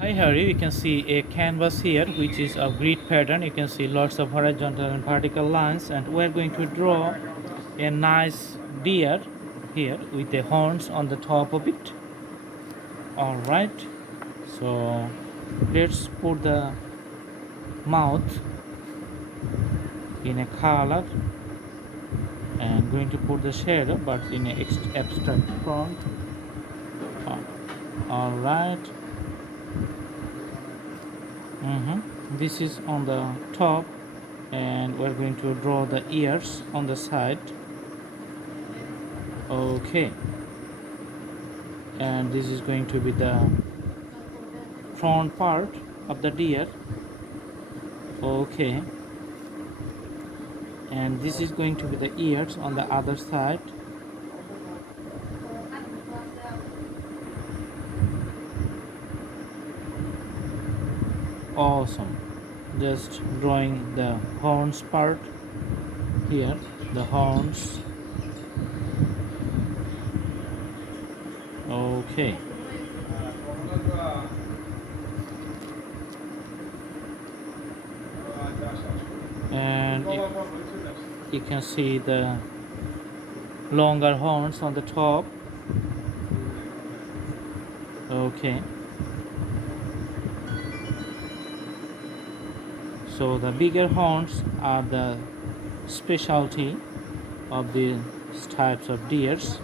Hi Harry, you can see a canvas here which is a grid pattern. You can see lots of horizontal and vertical lines, and we're going to draw a nice deer here with the horns on the top of it. Alright, so let's put the mouth in a color and going to put the shadow but in a abstract front. Alright. This is on the top, and we're going to draw the ears on the side. Okay, and this is going to be the front part of the deer. Okay, and this is going to be the ears on the other side. Awesome. Just drawing the horns part here, the horns. Okay, and you can see the longer horns on the top. Okay, so the bigger horns are the specialty of these types of deers.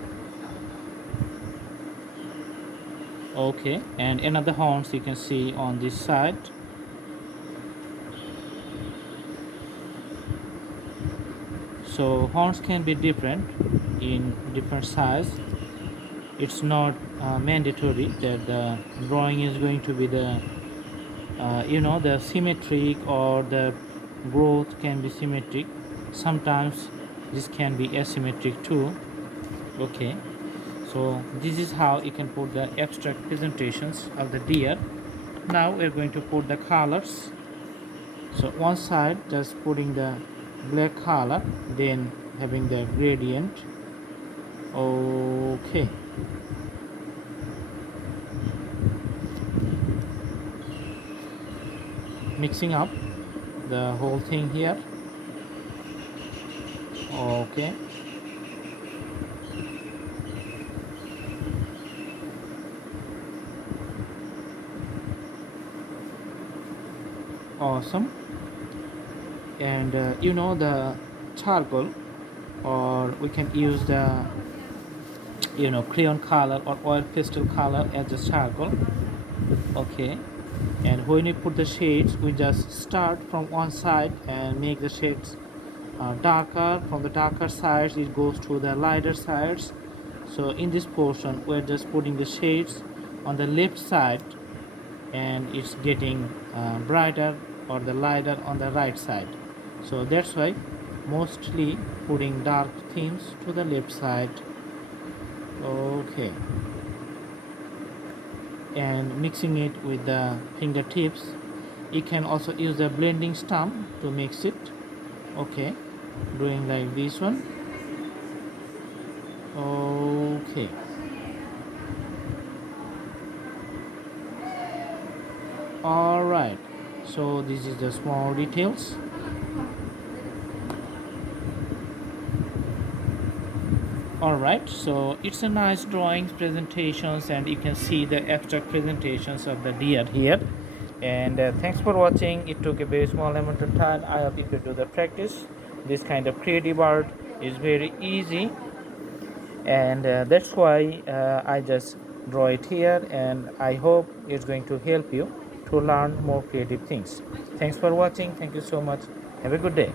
Okay, and another horns you can see on this side. So horns can be different in different size. It's not mandatory that the drawing is going to be the the symmetric, or the growth can be symmetric. Sometimes this can be asymmetric too. Okay, so this is how you can put the abstract presentations of the deer. Now we're going to put the colors. So one side just putting the black color, then having the gradient. Okay, mixing up the whole thing here. Okay, awesome. And the charcoal, or we can use the crayon color or oil pastel color as a charcoal. Okay, and when we put the shades, we just start from one side and make the shades darker. From the darker sides it goes to the lighter sides. So in this portion we're just putting the shades on the left side, and it's getting brighter or the lighter on the right side. So that's why mostly putting dark themes to the left side. Okay, and mixing it with the fingertips. You can also use the blending stump to mix it. Okay, doing like this one. Okay, all right, so this is the small details. Alright, so it's a nice drawings presentations, and you can see the abstract presentations of the deer here. And thanks for watching. It took a very small amount of time. I hope you could do the practice. This kind of creative art is very easy, and that's why I just draw it here, and I hope it's going to help you to learn more creative things. Thanks for watching. Thank you so much. Have a good day.